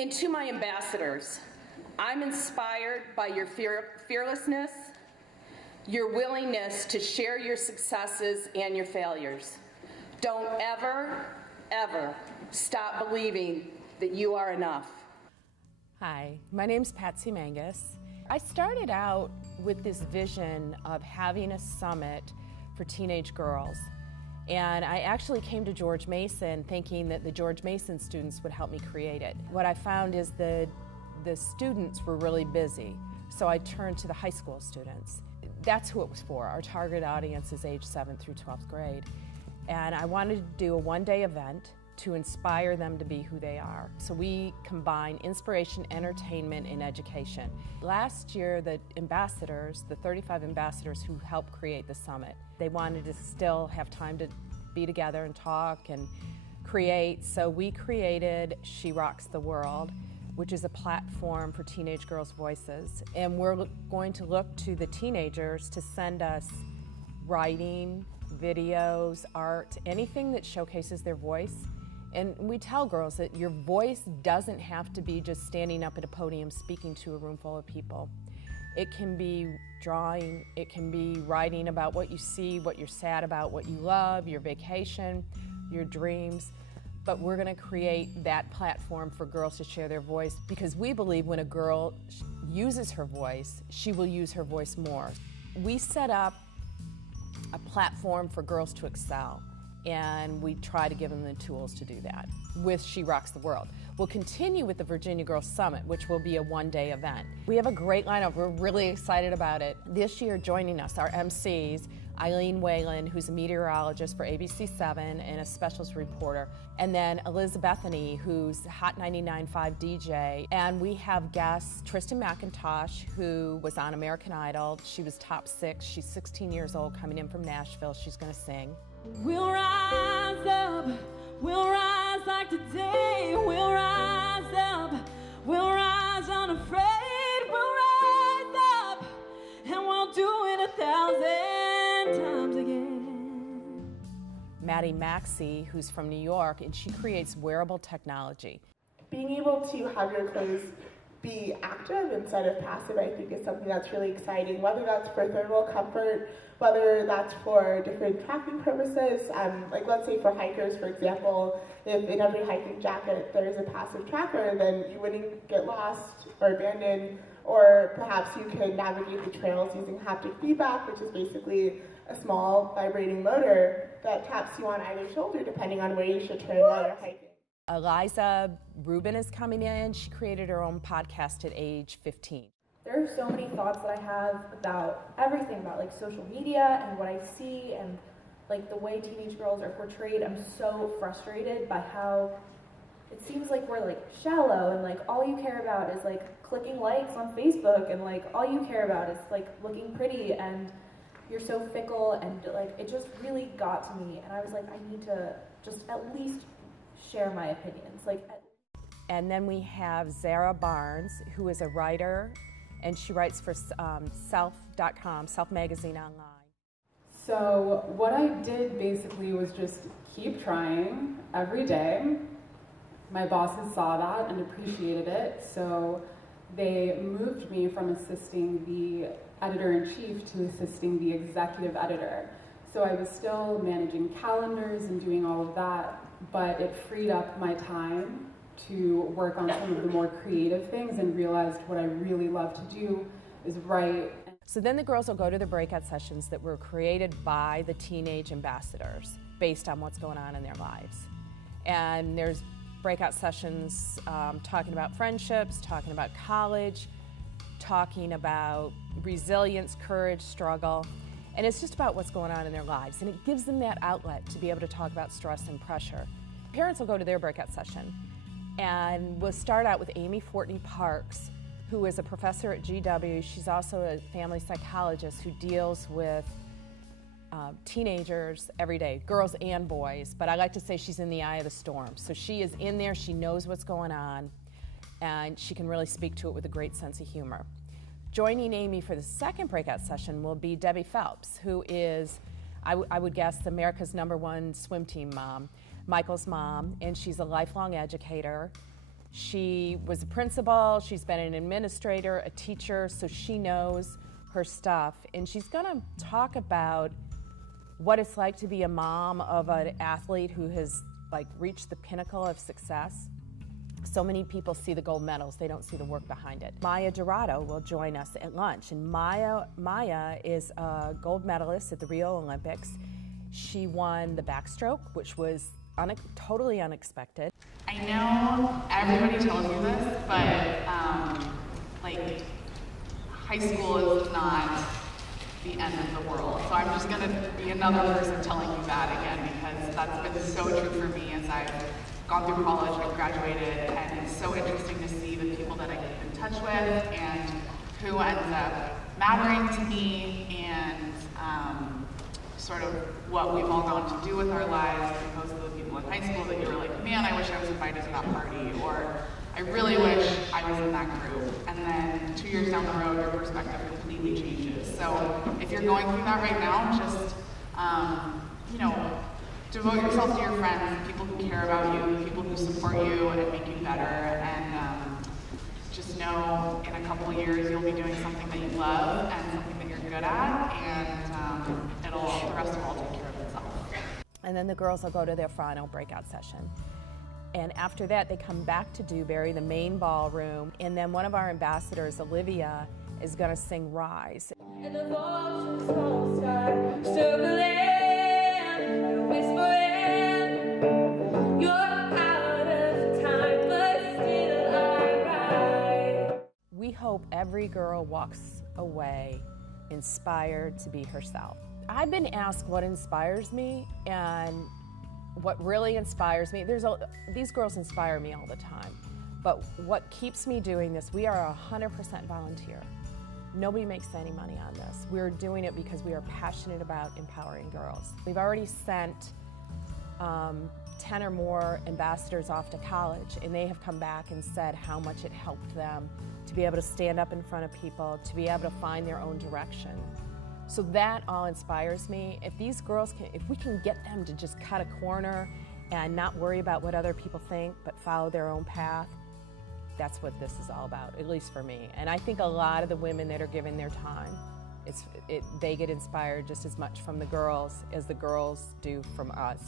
And to my ambassadors, I'm inspired by your fearlessness, your willingness to share your successes and your failures. Don't ever, ever stop believing that you are enough. Hi, my name's Patsy Mangas. I started out with this vision of having a summit for teenage girls. And I actually came to George Mason thinking that the George Mason students would help me create it. What I found is the students were really busy, so I turned to the high school students. That's who it was for. Our target audience is age 7th through 12th grade. And I wanted to do a one-day event to inspire them to be who they are. So we combine inspiration, entertainment, and education. Last year, the ambassadors, the 35 ambassadors who helped create the summit, they wanted to still have time to be together and talk and create. So we created She Rocks the World, which is a platform for teenage girls' voices. And we're going to look to the teenagers to send us writing, videos, art, anything that showcases their voice. And we tell girls that your voice doesn't have to be just standing up at a podium speaking to a room full of people. It can be drawing, it can be writing about what you see, what you're sad about, what you love, your vacation, your dreams. But we're going to create that platform for girls to share their voice, because we believe when a girl uses her voice, she will use her voice more. We set up a platform for girls to excel, and we try to give them the tools to do that with She Rocks the World. We'll continue with the Virginia Girls Summit, which will be a one-day event. We have a great lineup. We're really excited about it. This year, joining us, our MCs, Eileen, Whelan, who's a meteorologist for ABC7 and a specials reporter, and then Elizabethany, who's Hot 99.5 DJ. And we have guests, Tristan McIntosh, who was on American Idol. She was top 6. She's 16 years old, coming in from Nashville. She's going to sing. We'll rise up, we'll rise like today, we'll rise up, we'll rise unafraid, we'll rise up, and we'll do it 1,000 times again. Maddy Maxey, who's from New York, and she creates wearable technology. Being able to have your clothes be active instead of passive, I think, is something that's really exciting, whether that's for thermal comfort, whether that's for different tracking purposes. Like let's say for hikers, for example, if in every hiking jacket there is a passive tracker, then you wouldn't get lost or abandoned, or perhaps you could navigate the trails using haptic feedback, which is basically a small vibrating motor that taps you on either shoulder depending on where you should turn while you're hiking. Eliza, Rubin is coming in. She created her own podcast at age 15. There are so many thoughts that I have about everything, about like social media and what I see and like the way teenage girls are portrayed. I'm so frustrated by how it seems like we're like shallow and like all you care about is like clicking likes on Facebook, and like all you care about is like looking pretty, and you're so fickle, and like it just really got to me, and I was like, I need to just at least share my opinions. And then we have Zahra Barnes, who is a writer, and she writes for self.com, Self Magazine Online. So what I did basically was just keep trying every day. My bosses saw that and appreciated it, so they moved me from assisting the editor-in-chief to assisting the executive editor. So I was still managing calendars and doing all of that, but it freed up my time to work on some of the more creative things and realized what I really love to do is write. So then the girls will go to the breakout sessions that were created by the teenage ambassadors based on what's going on in their lives. And there's breakout sessions talking about friendships, talking about college, talking about resilience, courage, struggle. And it's just about what's going on in their lives. And it gives them that outlet to be able to talk about stress and pressure. Parents will go to their breakout session. And we'll start out with Amy Fortney Parks, who is a professor at GW. She's also a family psychologist who deals with teenagers every day, girls and boys. But I like to say she's in the eye of the storm. So she is in there, she knows what's going on, and she can really speak to it with a great sense of humor. Joining Amy for the second breakout session will be Debbie Phelps, who is, I would guess, America's #1 swim team mom, Michael's mom, and she's a lifelong educator. She was a principal, she's been an administrator, a teacher, so she knows her stuff. And she's gonna talk about what it's like to be a mom of an athlete who has reached the pinnacle of success. So many people see the gold medals, they don't see the work behind it. Maya DiRado will join us at lunch, and Maya is a gold medalist at the Rio Olympics. She won the backstroke, which was totally unexpected. I know everybody tells you this, but high school is not the end of the world. So I'm just going to be another person telling you that again, because that's been so true for me as I've gone through college and graduated, and it's so interesting to see the people that I keep in touch with and who ends up mattering to me, and sort of what we've all gone to do with our lives, as opposed to the people in high school that you were like, man, I wish I was invited to that party, or I really wish I was in that group. And then 2 years down the road, your perspective completely changes. So if you're going through that right now, just, devote yourself to your friends, people who care about you, people who support you and make you better. And just know in a couple of years, you'll be doing something that you love and something that you're good at, and the rest will all take care of itself. And then the girls will go to their final breakout session. And after that, they come back to Dewberry, the main ballroom, and then one of our ambassadors, Olivia, is going to sing Rise. And the vultures all start circling, whispering, you're out of time, but still I ride. We hope every girl walks away inspired to be herself. I've been asked what inspires me, and what really inspires me, these girls inspire me all the time, but what keeps me doing this, we are 100% volunteer. Nobody makes any money on this. We're doing it because we are passionate about empowering girls. We've already sent 10 or more ambassadors off to college, and they have come back and said how much it helped them to be able to stand up in front of people, to be able to find their own direction. So that all inspires me. If these girls if we can get them to just cut a corner and not worry about what other people think, but follow their own path, that's what this is all about, at least for me. And I think a lot of the women that are giving their time, they get inspired just as much from the girls as the girls do from us.